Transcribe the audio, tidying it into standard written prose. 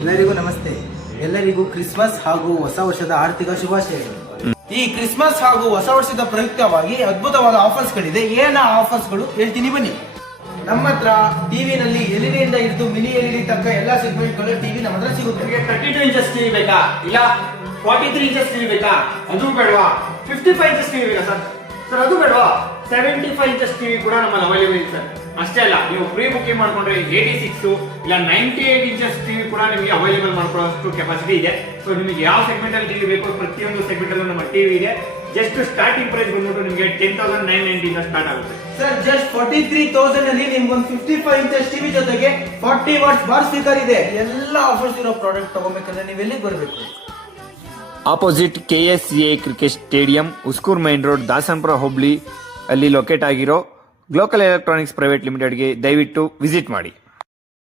ಎಲ್ಲರಿಗೂ ನಮಸ್ತೆ. ಎಲ್ಲರಿಗೂ ಕ್ರಿಸ್ಮಸ್ ಹಾಗೂ ಹೊಸ ವರ್ಷದ ಆರ್ಥಿಕ ಶುಭಾಶಯಗಳು. ಈ ಕ್ರಿಸ್ಮಸ್ ಹಾಗೂ ಹೊಸ ವರ್ಷದ ಪ್ರಯುಕ್ತವಾಗಿ ಅದ್ಭುತವಾದ ಆಫರ್ಸ್ ಗಳಿದೆ. ಏನ ಆಫರ್ಸ್ ಗಳು ಹೇಳ್ತೀನಿ ಬನ್ನಿ. ನಮ್ಮ ಹತ್ರ ಟಿವಿನಲ್ಲಿ ಎಲ್ಇಡಿ ಇಂದ ಹಿಡಿದು ಮಿನಿ ಎಲ್ಇಡಿ ತನಕ ಎಲ್ಲಾ ಸೆಗ್ಮೆಂಟ್ ಗಳು ಟಿವಿ ನಮ್ಮ ಹತ್ರ ಸಿಗುತ್ತೆ. 32 ಇಂಚಸ್ ಟಿವಿ ಬೇಕಾ, ಇಲ್ಲ 43 ಇಂಚಸ್ ಟಿವಿ ಬೇಕಾ, ಅದು ಬೇಡವಾ? 55 ಇಂಚಸ್ ಟಿವಿ ಬೇಕಾ ಸರ್ ಅದು ಬೇಡವಾ? 75 ಇಂಚಸ್ ಟಿವಿ ಕೂಡ ನಮ್ಮಲ್ಲಿ ಅವೈಲೇಬಲ್ ಇದೆ ಸರ್. ಅಷ್ಟೇ ಅಲ್ಲ, ನೀವು ಪ್ರೀ ಬುಕಿಂಗ್ ಮಾಡ್ಕೊಂಡ್ರೆ 86 ಇಲ್ಲ 98 ಇಂಚಸ್ ಟಿವಿ ಕೂಡ ನಿಮಗೆ ಅವೈಲೇಬಲ್ ಮಾಡ್ಕೊಳ್ಳೋಷ್ಟು ಕೆಪಾಸಿಟಿ ಇದೆ. ಸೊ ನಿಮಗೆ ಯಾವ ಸೆಗ್ಮೆಂಟ್ ಅಲ್ಲಿ ಟಿವಿ ಬೇಕು, ಪ್ರತಿಯೊಂದು ಸೆಗ್ಮೆಂಟ್ ಅಲ್ಲೂ ನಮ್ಮ ಟಿವಿ ಇದೆ. ಜಸ್ಟ್ ಸ್ಟಾರ್ಟಿಂಗ್ ಪ್ರೈಸ್ ಬಂದ್ಬಿಟ್ಟು ನಿಮಗೆ 10,990 ಇಂದ ಸ್ಟಾರ್ಟ್ ಆಗುತ್ತೆ ಸರ್. ಜಸ್ಟ್ 43,000 ಅಲ್ಲಿ ನಿಮ್ಗೊಂದು 55 ಇಂಚಸ್ ಟಿವಿ ಜೊತೆಗೆ 40 ವಾಟ್ಸ್ ಬಾರ್ ಸ್ಪೀಕರ್ ಇದೆ. ಎಲ್ಲ ಆಫರ್ಸ್ ಇರೋ ಪ್ರಾಡಕ್ಟ್ ತಗೋಬೇಕಂದ್ರೆ ನೀವು ಎಲ್ಲಿಗೆ ಬರಬೇಕು? Opposite KSCA cricket stadium, Uskur main road, Dasanapura Hubli ಅಲ್ಲಿ ಲೊಕೇಟ್ ಆಗಿರೋ ಗ್ಲೋಕಲ್ ಎಲೆಕ್ಟ್ರಾನಿಕ್ಸ್ ಪ್ರೈವೇಟ್ ಲಿಮಿಟೆಡ್ಗೆ ದಯವಿಟ್ಟು ವಿಸಿಟ್ ಮಾಡಿ.